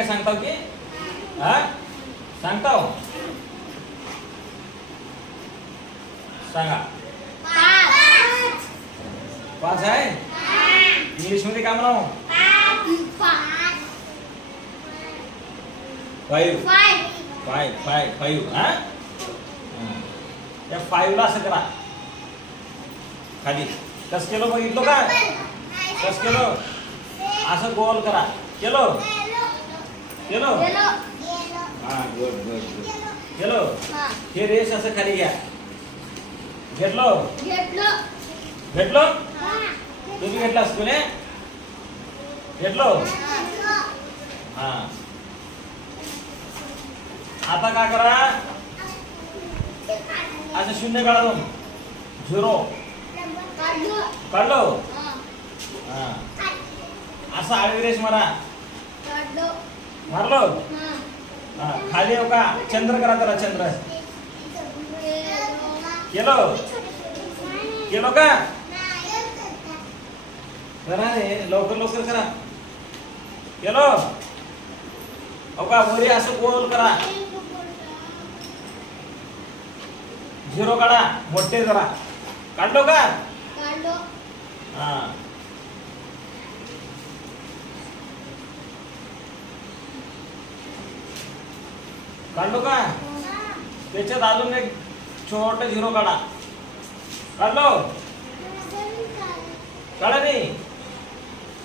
काय सांगताव की हा सांगताव सांगा 5 आहे इंग्लिश मध्ये काय म्हणावं 5 हा त्या 5 ला असं करा खाली कस केलं बघितलं का कस केलं असं गोल करा केलं हा गुड केलं हे रेष असं खाली घ्या घेतलं तुम्ही घेतलास तुने घेतलं हा आता काय करा असं शून्य काढा 0 काढलो हा असं आडवी रेष मारा मारलो हा खाली येऊ का चंद्र करा त्याला चंद्र केलो का करा रे लवकर करा केलो हो का वरी असं गोल करा 0 काढा मोठे जरा काढलो का हा काढलो का त्याच्यात अजून एक छोटा 0 काढा काढलो काढा नाही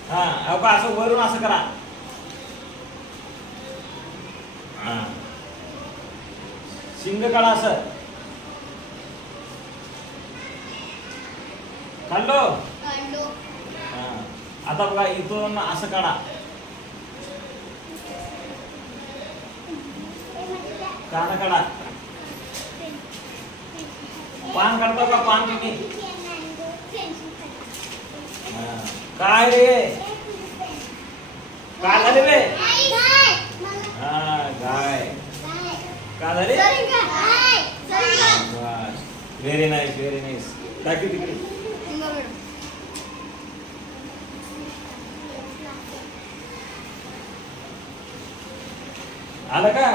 हा हो का असं वरून असं करा हा शिंग काढा असं काढलो हा आता बघा इथून असं काढा कान काढा पान काढतो का पान तुम्ही काय रे काय झाले रे हा गाय का झाले व्हेरी नाईस टाकी तिकडे आलं का